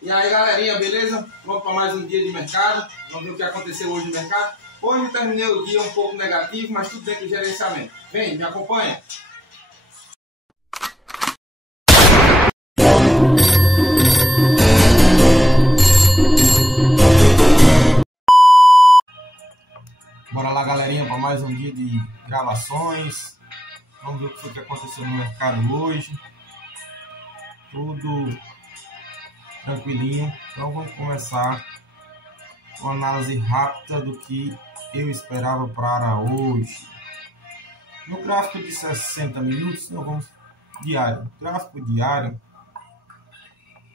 E aí, galerinha, beleza? Vamos para mais um dia de mercado. Vamos ver o que aconteceu hoje no mercado. Hoje eu terminei o dia um pouco negativo, mas tudo dentro do gerenciamento. Vem, me acompanha. Bora lá, galerinha, para mais um dia de gravações. Vamos ver o que foi que aconteceu no mercado hoje. Tudo tranquilinho. Então vamos começar com uma análise rápida do que eu esperava para hoje. No gráfico de 60 minutos, nós vamos diário. Gráfico diário,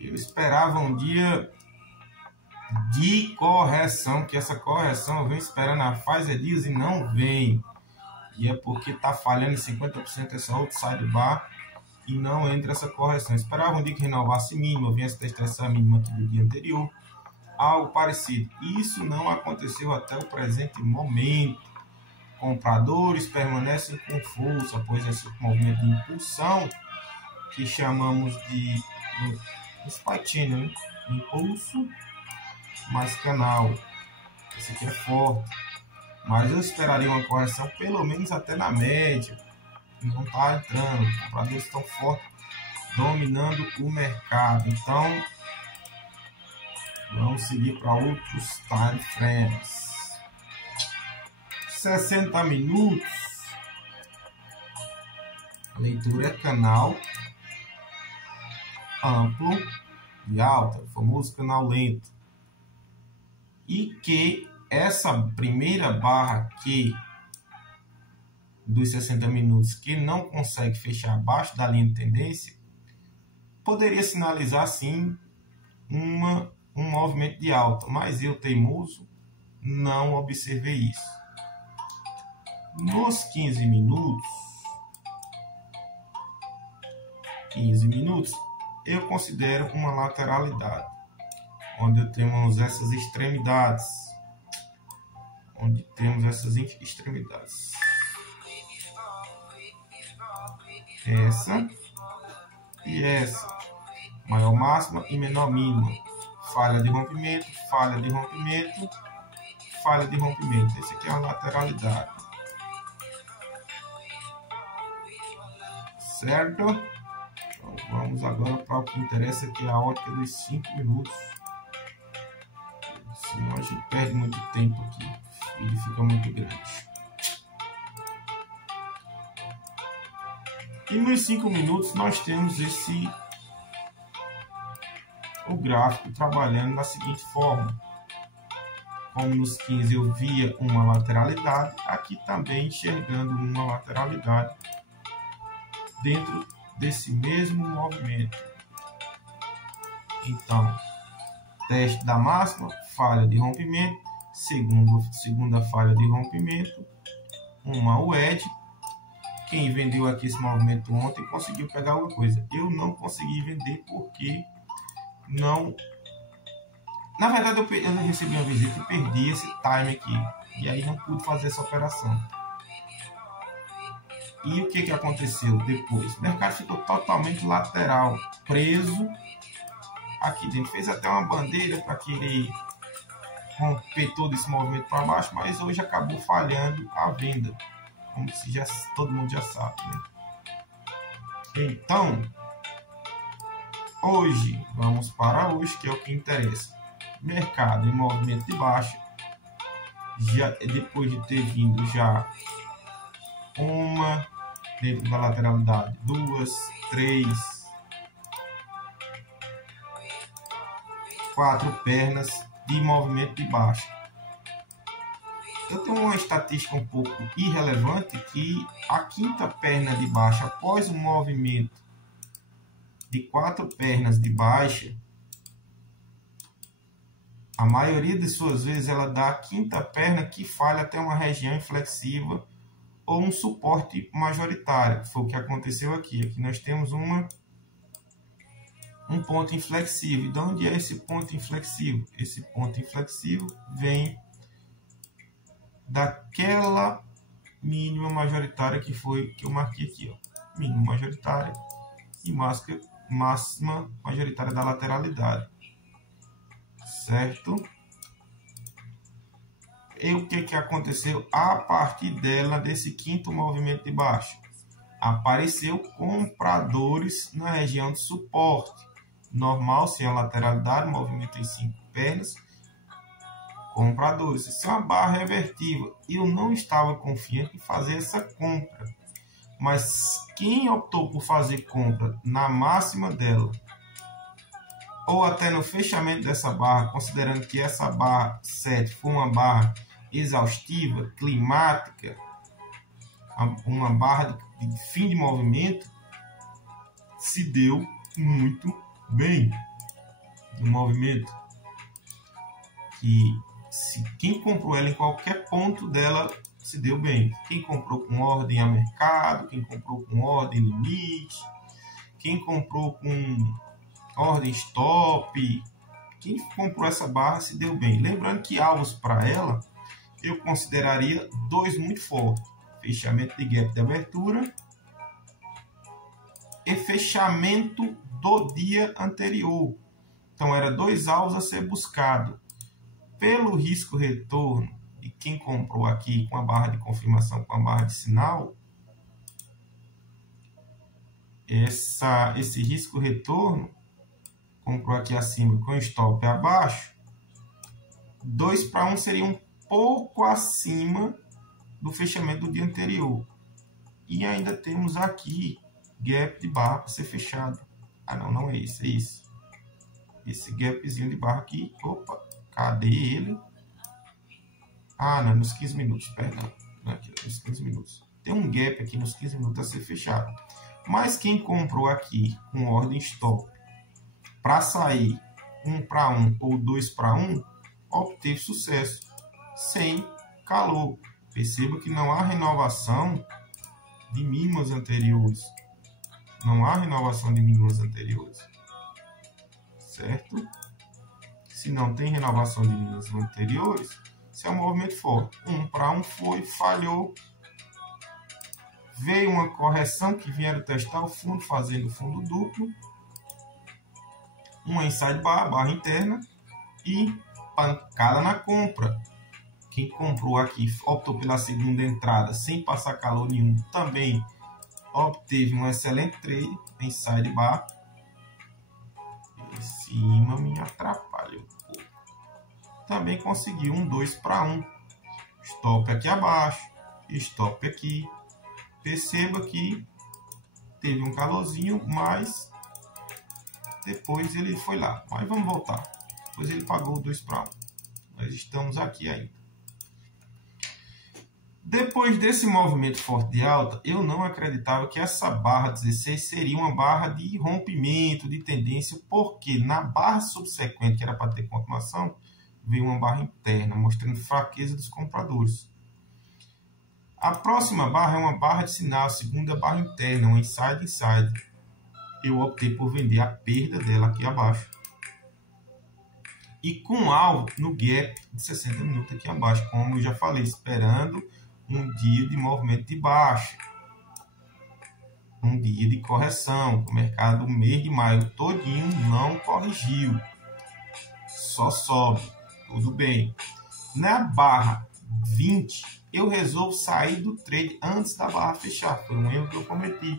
eu esperava um dia de correção, que essa correção eu venho esperando faz dias e não vem. E é porque está falhando em 50% essa outra sidebar e não entra essa correção. Eu esperava um dia que renovasse mínimo, viesse testar essa mínima aqui do dia anterior, algo parecido. Isso não aconteceu até o presente momento. Compradores permanecem com força após esse movimento de impulsão que chamamos de spike channel, né? Impulso mais canal. Esse aqui é forte, mas eu esperaria uma correção pelo menos até na média. Não está entrando, os compradores estão fortes, dominando o mercado. Então vamos seguir para outros time frames. 60 minutos, a leitura é canal amplo e alta, o famoso canal lento. E que essa primeira barra aqui dos 60 minutos que não consegue fechar abaixo da linha de tendência, poderia sinalizar sim um movimento de alta, mas eu, teimoso, não observei isso. Nos 15 minutos, eu considero uma lateralidade, onde temos essas extremidades, essa e essa, maior máxima e menor mínima, falha de rompimento, falha de rompimento, falha de rompimento. Esse aqui é uma lateralidade, certo? Então vamos agora para o que interessa, que é a ótica dos 5 minutos. Senão a gente perde muito tempo aqui, ele fica muito grande. E nos 5 minutos nós temos o gráfico trabalhando da seguinte forma. Como nos 15 eu via uma lateralidade, aqui também enxergando uma lateralidade dentro desse mesmo movimento. Então, teste da máxima, falha de rompimento, segunda falha de rompimento, uma wedge. Quem vendeu aqui esse movimento ontem conseguiu pegar alguma coisa. Eu não consegui vender porque não... Na verdade, eu recebi uma visita e perdi esse time aqui. E aí não pude fazer essa operação. E o que aconteceu depois? O mercado ficou totalmente lateral, preso aqui dentro. Fez até uma bandeira para querer romper todo esse movimento para baixo, mas hoje acabou falhando a venda, como se todo mundo já sabe, né? Então, hoje, vamos para hoje, que é o que interessa. Mercado em movimento de baixa, já depois de ter vindo já uma dentro da lateralidade, 2, 3, 4 pernas de movimento de baixa. Eu tenho uma estatística um pouco irrelevante, que a quinta perna de baixa, após um movimento de 4 pernas de baixa, a maioria de suas vezes ela dá a quinta perna que falha até uma região inflexiva ou um suporte majoritário. Foi o que aconteceu aqui. Aqui nós temos um ponto inflexível. De onde é esse ponto inflexível? Esse ponto inflexível vem daquela mínima majoritária que eu marquei aqui, ó. Mínima majoritária e máxima majoritária da lateralidade. certo? E o que aconteceu a partir dela, desse quinto movimento de baixa? Apareceu compradores na região de suporte. Normal, sem a lateralidade, movimento em 5 pernas. Compradores. Isso é uma barra revertível. Eu não estava confiante em fazer essa compra. Mas quem optou por fazer compra na máxima dela, ou até no fechamento dessa barra, considerando que essa barra 7 foi uma barra exaustiva, climática, uma barra de fim de movimento, se deu muito bem no movimento. Quem comprou ela em qualquer ponto dela se deu bem. Quem comprou com ordem a mercado, quem comprou com ordem limite, quem comprou com ordem stop, quem comprou essa barra se deu bem. Lembrando que alvos para ela, eu consideraria 2 muito fortes. Fechamento de gap de abertura e fechamento do dia anterior. Então, era 2 alvos a ser buscado. Pelo risco retorno de quem comprou aqui com a barra de confirmação, com a barra de sinal, esse risco retorno, comprou aqui acima com stop abaixo, 2 para 1 seria um pouco acima do fechamento do dia anterior. E ainda temos aqui gap de barra para ser fechado. Ah, não é isso, é isso. Esse gapzinho de barra aqui, opa, cadê ele? Ah, não, nos 15 minutos, perdão. Aqui, nos 15 minutos. Tem um gap aqui nos 15 minutos a ser fechado. Mas quem comprou aqui com ordem stop para sair 1 para 1 ou 2 para 1, obteve sucesso, sem calor. Perceba que não há renovação de mínimas anteriores. Não há renovação de mínimas anteriores. Certo? Se não tem renovação de mínimas anteriores, isso é um movimento forte. 1 para 1 foi, falhou. Veio uma correção que vieram testar o fundo, fazendo fundo duplo. Uma inside bar, barra interna. E pancada na compra. Quem comprou aqui, optou pela segunda entrada, sem passar calor nenhum, também obteve um excelente trade. Inside bar. Em cima me atrapalha um pouco. Também conseguiu um 2 para 1. Stop aqui abaixo. Stop aqui. Perceba que teve um calorzinho, mas depois ele foi lá. Mas vamos voltar. Depois ele pagou o 2 para 1. Nós estamos aqui ainda. Depois desse movimento forte de alta, eu não acreditava que essa barra 16 seria uma barra de rompimento, de tendência, porque na barra subsequente, que era para ter continuação, veio uma barra interna, mostrando fraqueza dos compradores. A próxima barra é uma barra de sinal, segunda barra interna, um inside. Eu optei por vender a perda dela aqui abaixo. E com alvo no gap de 60 minutos aqui abaixo, como eu já falei, esperando um dia de movimento de baixa. Um dia de correção. O mercado, o mês de maio todinho, não corrigiu. Só sobe. Tudo bem. Na barra 20, eu resolvo sair do trade antes da barra fechar. Foi um erro que eu cometi.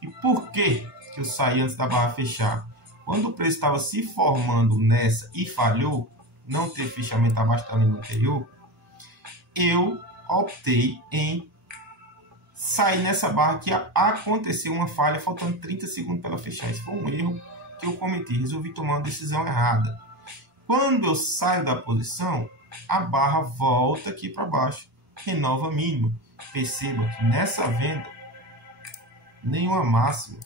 E por que eu saí antes da barra fechar? Quando o preço estava se formando nessa e falhou, não ter fechamento abaixo da linha anterior, eu optei em sair nessa barra que aconteceu uma falha, faltando 30 segundos para ela fechar. Isso foi um erro que eu cometi. Resolvi tomar uma decisão errada. Quando eu saio da posição, a barra volta aqui para baixo, renova a mínima. Perceba que nessa venda, nenhuma máxima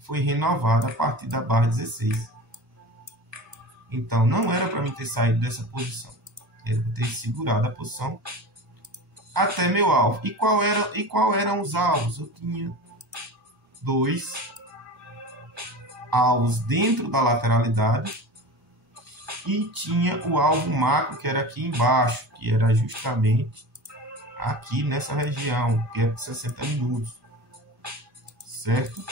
foi renovada a partir da barra 16. Então, não era para mim ter saído dessa posição. Era para ter segurado a posição até meu alvo. E qual eram os alvos? Eu tinha 2 alvos dentro da lateralidade e tinha o alvo macro, que era aqui embaixo, que era justamente aqui nessa região, que é 60 minutos. Certo?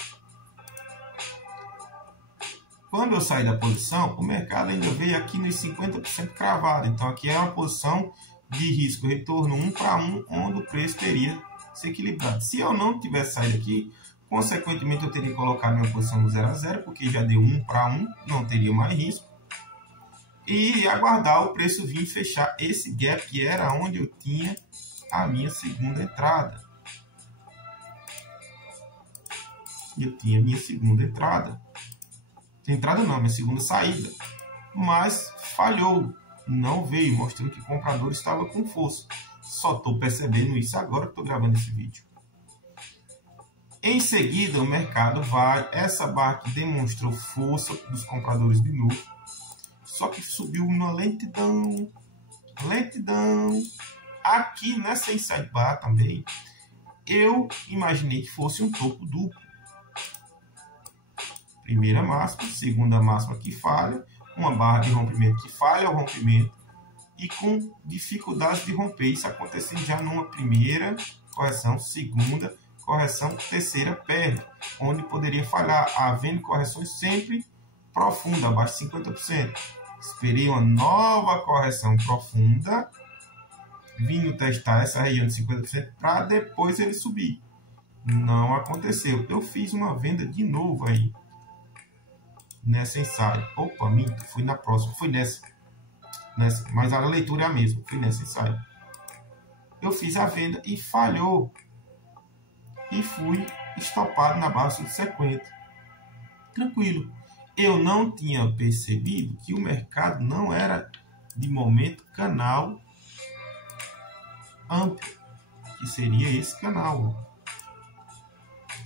Quando eu saí da posição, o mercado ainda veio aqui nos 50% cravado. Então, aqui é uma posição de risco retorno 1 para 1, onde o preço teria se equilibrado. Se eu não tivesse saído aqui, consequentemente, eu teria colocado minha posição no 0 a 0, porque já deu 1 para 1, não teria mais risco. E aguardar o preço vir fechar esse gap, que era onde eu tinha a minha segunda entrada. Eu tinha minha segunda entrada. Entrada não, minha segunda saída. Mas falhou. Não veio, mostrando que o comprador estava com força. Só estou percebendo isso agora que estou gravando esse vídeo. Em seguida, o mercado vai. Essa barra que demonstrou força dos compradores de novo. Só que subiu numa lentidão. Lentidão. Aqui nessa inside bar também, eu imaginei que fosse um topo duplo. Primeira máxima, segunda máxima que falha, uma barra de rompimento que falha o rompimento e com dificuldade de romper. Isso acontecendo já numa primeira correção, segunda correção, terceira perna, onde poderia falhar, havendo correções sempre profundas, abaixo de 50%. Esperei uma nova correção profunda, vindo testar essa região de 50% para depois ele subir. Não aconteceu. Eu fiz uma venda de novo aí. Nessa ensaio. Opa, minto, fui na próxima. Fui nessa. Mas a leitura é a mesma. Fui nessa ensaio. Eu fiz a venda e falhou. E fui estopado na barra subsequente. Tranquilo. Eu não tinha percebido que o mercado não era, de momento, canal amplo. Que seria esse canal.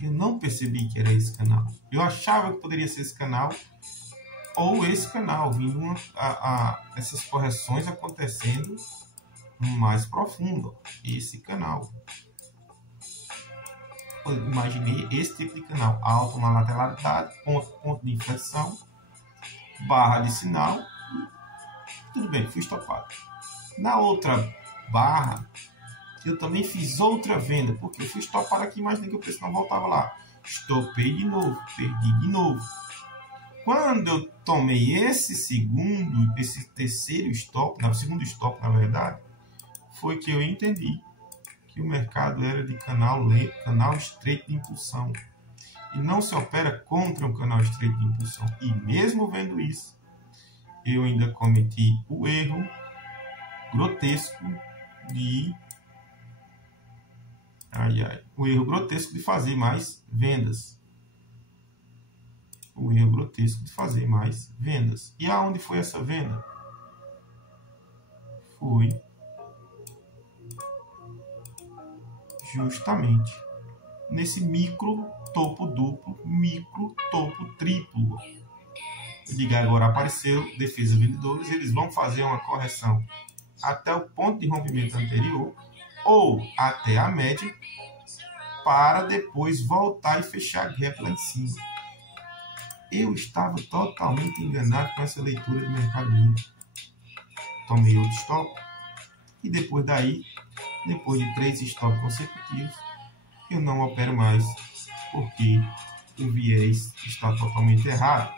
Eu não percebi que era esse canal. Eu achava que poderia ser esse canal ou esse canal, vindo essas correções acontecendo mais profundo. Esse canal. Eu imaginei esse tipo de canal. Alto na lateralidade, ponto de inflexão, barra de sinal. Tudo bem, fui estopado. Na outra barra, eu também fiz outra venda, porque eu fui estopado aqui, imaginei que o preço não voltava lá. Estopei de novo, perdi de novo. Quando eu tomei esse terceiro stop, segundo stop, na verdade, foi que eu entendi que o mercado era de canal estreito de impulsão. E não se opera contra um canal estreito de impulsão. E mesmo vendo isso, eu ainda cometi o erro grotesco de fazer mais vendas. O erro grotesco de fazer mais vendas. E aonde foi essa venda? Foi justamente nesse micro topo duplo, micro topo triplo. Eu digo, agora apareceu defesa vendedores, eles vão fazer uma correção até o ponto de rompimento anterior ou até a média, para depois voltar e fechar a gap lá em cima. Eu estava totalmente enganado com essa leitura do mercado mínimo. Tomei outro stop e depois daí, depois de 3 stops consecutivos, eu não opero mais, porque o viés está totalmente errado.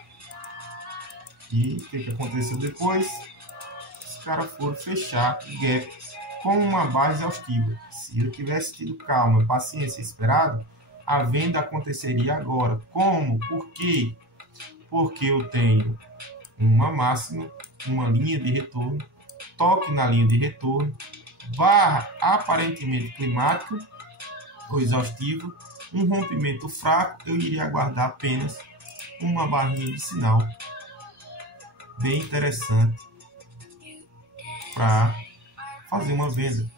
E o que aconteceu depois? Os caras foram fechar o gap com uma barra exaustiva. Se eu tivesse tido calma, paciência e esperado, a venda aconteceria agora. Como? Por quê? Porque eu tenho uma máxima, uma linha de retorno, toque na linha de retorno, barra aparentemente climática ou exaustivo, um rompimento fraco, eu iria aguardar apenas uma barrinha de sinal bem interessante para fazer uma venda.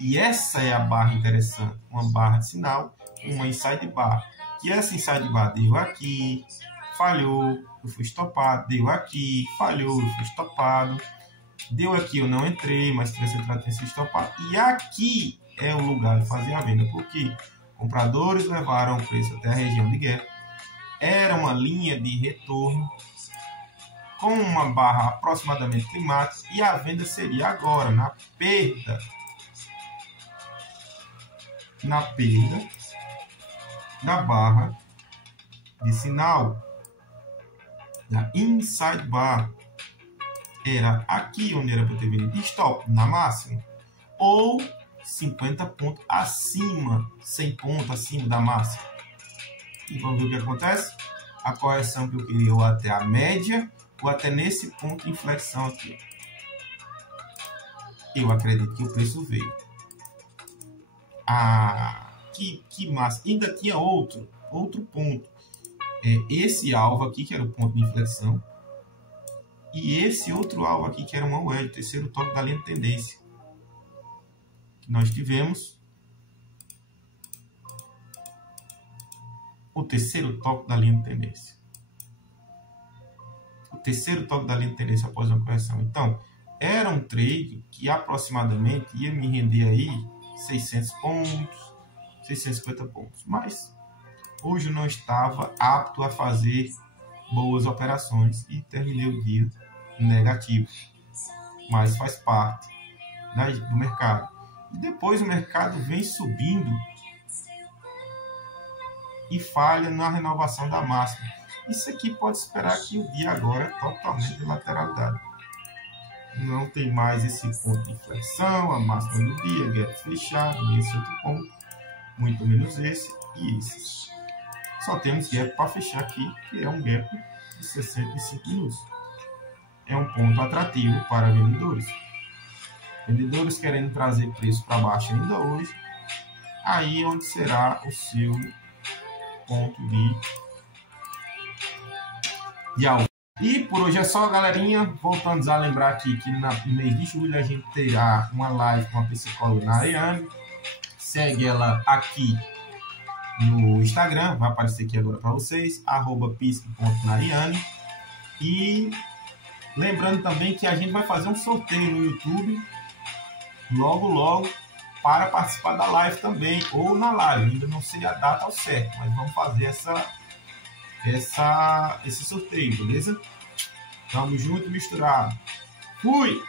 E essa é a barra interessante, uma barra de sinal, uma inside bar. Que essa inside bar deu aqui, falhou, eu fui estopado, deu aqui, falhou, eu fui estopado, deu aqui, eu não entrei, mas tivesse entrado, tinha sido estopado. E aqui é o lugar de fazer a venda, porque compradores levaram o preço até a região de gap, era uma linha de retorno com uma barra aproximadamente climática, e a venda seria agora, na perda da barra de sinal. da inside bar era aqui onde era para ter vendido stop na máxima, ou 50 pontos acima, 100 pontos acima da máxima. E vamos ver o que acontece? A correção que eu queria, ou até a média, ou até nesse ponto de inflexão aqui. Eu acredito que o preço veio. Que massa. Ainda tinha outro ponto. Esse alvo aqui, que era o ponto de inflexão. E esse outro alvo aqui, que era uma wedge, o terceiro toque da linha de tendência. Que nós tivemos. O terceiro toque da linha de tendência. O terceiro toque da linha de tendência após uma correção. Então, era um trade que aproximadamente ia me render aí 600 pontos, 650 pontos. Mas hoje eu não estava apto a fazer boas operações e terminei o dia negativo. Mas faz parte do mercado. E depois o mercado vem subindo e falha na renovação da máxima. Isso aqui pode esperar que o dia agora é totalmente de lateralidade. Não tem mais esse ponto de inflexão, a máxima do dia, gap fechado, nesse outro ponto, muito menos esse e esse. Só temos gap para fechar aqui, que é um gap de 65 minutos. É um ponto atrativo para vendedores. Vendedores querendo trazer preço para baixo ainda hoje, aí onde será o seu ponto de alvo. E por hoje é só, galerinha. Voltando a lembrar aqui que no mês de julho a gente terá uma live com a psicóloga Nariane. Segue ela aqui no Instagram, vai aparecer aqui agora para vocês, @psic.nariane. E lembrando também que a gente vai fazer um sorteio no YouTube logo para participar da live também, ou na live, ainda não sei a data ao certo, mas vamos fazer esse sorteio, beleza? Tamo junto, misturado. Fui!